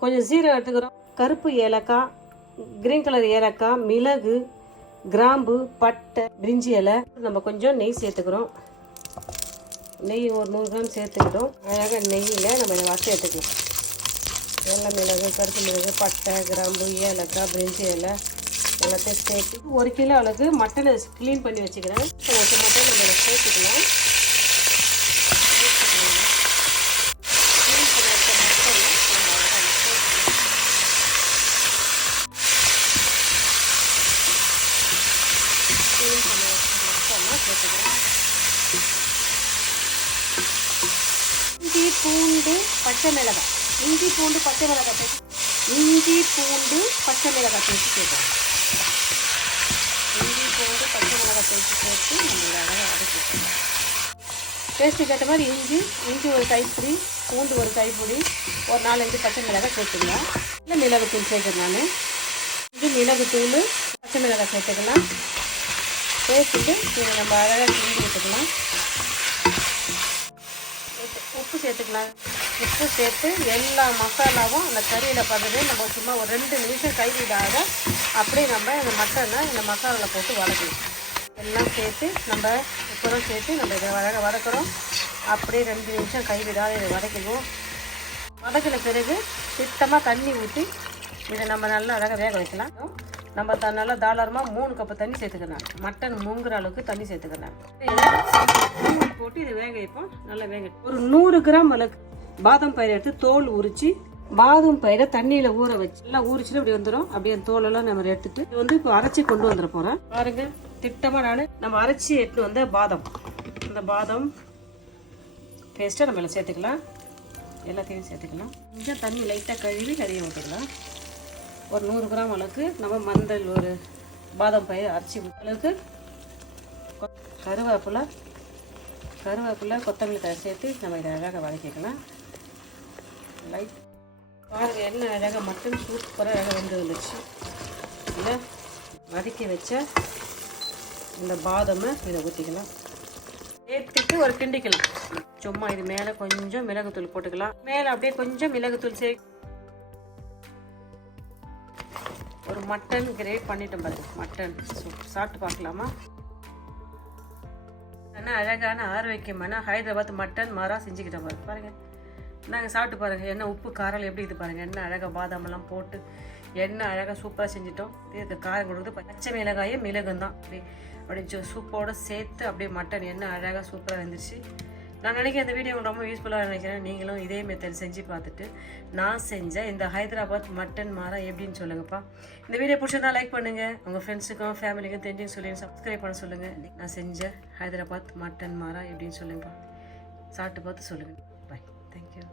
கொஞ்சம் சீரகம் எடுத்துக்கிறோம். கருப்பு ஏலக்காய், கிரீன் கலர் ஏலக்காய், மிளகு, கிராம்பு, பட்டை, பிரிஞ்சி இலை. நம்ம கொஞ்சம் நெய் சேர்த்துக்கிறோம். நெய் ஒரு 100 கிராம் சேர்த்துக்கிட்டோம். அழகாக நெய்யில் நம்ம இதை வறுத்து எடுத்துக்கலாம். வெள்ளை மிளகு, கருப்பு மிளகு, பட்டை, கிராம்பு, ஏலக்காய், பிரிஞ்சி இலை எல்லாத்தையும் சேர்த்து 1 கிலோ அளவுக்கு மட்டனை க்ளீன் பண்ணி வச்சுக்கிறேன். மட்டன் நம்ம சேர்த்துக்கலாம். இஞ்சி பூண்டு பச்சை மிளகாய், இஞ்சி பூண்டு பச்சை மிளகாய் சேர்த்து இஞ்சி பூண்டு பச்சை மிளகாய் சேர்த்து சேர்க்குறோம். இஞ்சி பூண்டு பச்சை மிளகாய் சேர்த்து நம்ம அழகாக வதக்கிக்கலாம். டேஸ்ட்டுக்கு ஏற்ற மாதிரி இஞ்சி ஒரு கைப்பிடி, பூண்டு ஒரு கைப்பிடி, ஒரு 4-5 பச்சை மிளகாய் சேர்த்துக்கலாம். இல்லை மிளகுத்தூள் சேர்க்குறேன். நான் இது மிளகுத்தூள் பச்சை மிளகாய் சேர்த்துக்கலாம். சேர்த்துட்டு இதை நம்ம அழகாக கிண்டி விட்டுக்கலாம். உப்பு சேர்த்துக்கலாம். உப்பு சேர்த்து எல்லா மசாலாவும் அந்த கறியில் படுறது நம்ம சும்மா ஒரு 2 நிமிஷம் கைவிடாத அப்படியே நம்ம இந்த மட்டனை இந்த மசாலாவில் போட்டு வதக்கணும். எல்லாம் சேர்த்து நம்ம உப்புறம் சேர்த்து நம்ம இதை அழகாக வதக்குறோம். அப்படியே 2 நிமிஷம் கைவிடாத இதை வதக்கணும். வதக்கின பிறகு சுத்தமாக தண்ணி ஊற்றி இதை நம்ம நல்லா அழகாக வேக வைக்கலாம். நம்ம நல்லா தாராளமாக 3 கப்பு தண்ணி சேர்த்துக்கலாம். மட்டன் மூங்குற அளவுக்கு தண்ணி சேர்த்துக்கலாம். போட்டு இதை வேக வைப்போம். நல்லா வேக ஒரு 100 கிராம் அளவுக்கு பாதாம் பயிரை எடுத்து தோல் உரிச்சு பாதாம் பயிரை தண்ணியில் ஊற வச்சு எல்லாம் ஊறிச்சுட்டு அப்படி வந்துடும். அப்படியே தோலெல்லாம் நம்ம எடுத்துட்டு இது வந்து இப்போ அரைச்சி கொண்டு வந்துட போகிறேன். பாருங்க திட்டமாக நம்ம அரைச்சி எடுத்து வந்த பாதாம், அந்த பாதாம் பேஸ்ட்டை நம்ம எல்லாம் சேர்த்துக்கலாம். எல்லாத்தையும் சேர்த்துக்கலாம். கொஞ்சம் தண்ணி லைட்டாக கழுவி கறியை ஊற்றிக்கலாம். ஒரு 100 கிராம் அளவுக்கு நம்ம மஞ்சள், ஒரு பாதாம் பயிர் அரைச்சி அளவுக்கு கருவேப்பிலை, கொத்தமல்லி தழை சேர்த்து நம்ம இதை அழகாக வதக்கிக்கலாம். லைட் பாருங்கள் எண்ணெய் அழகாக மட்டன் சூப்பராக அழகாக வந்துச்சு. இதை வதக்கி வச்ச இந்த பாதாமை இதை ஊற்றிக்கலாம். சேர்த்துட்டு ஒரு கிண்டிக்கலாம். சும்மா இது மேலே கொஞ்சம் மிளகுத்தூள் போட்டுக்கலாம். மேலே அப்படியே கொஞ்சம் மிளகுத்தூள் ஒரு மட்டன் கிரேவி பண்ணிட்டோம் பாருங்க. மட்டன் சூப் சாப்பிட்டு பார்க்கலாமா? ஆனால் அழகான ஆரோக்கியமான ஹைதராபாத் மட்டன் மாரா செஞ்சுக்கிட்டோம் பாருங்க. பாருங்கள் நாங்கள் சாப்பிட்டு பாருங்கள். என்ன உப்பு காரம் எப்படி இது பாருங்கள். எண்ணெய் அழகாக பாதாமெல்லாம் போட்டு எண்ணெய் அழகாக சூப்பராக செஞ்சுட்டோம். இது காரம் கொடுக்குறது பச்சை மிளகாயும் மிளகும் தான். அப்படி சூப்போடு சேர்த்து அப்படியே மட்டன் எண்ணெய் அழகாக சூப்பராக இருந்துச்சு. நான் நினைக்கிறேன் இந்த வீடியோ ரொம்ப யூஸ்ஃபுல்லாக நினைக்கிறேன். நீங்களும் இதே மெத்தட் செஞ்சு பார்த்துட்டு நான் செஞ்ச இந்த ஹைதராபாத் மட்டன் மாரா எப்படின்னு சொல்லுங்கப்பா. இந்த வீடியோ பிடிச்சிருந்தா லைக் பண்ணுங்கள். உங்கள் ஃப்ரெண்ட்ஸுக்கும் ஃபேமிலிக்கும் தெரிஞ்சுன்னு சொல்லுங்கள். சப்ஸ்கிரைப் பண்ண சொல்லுங்கள். நான் செஞ்ச ஹைதராபாத் மட்டன் மாரா எப்படின்னு சொல்லுங்கப்பா. சாப்பிட்டு பார்த்து சொல்லுங்கள். பாய். தேங்க்யூ.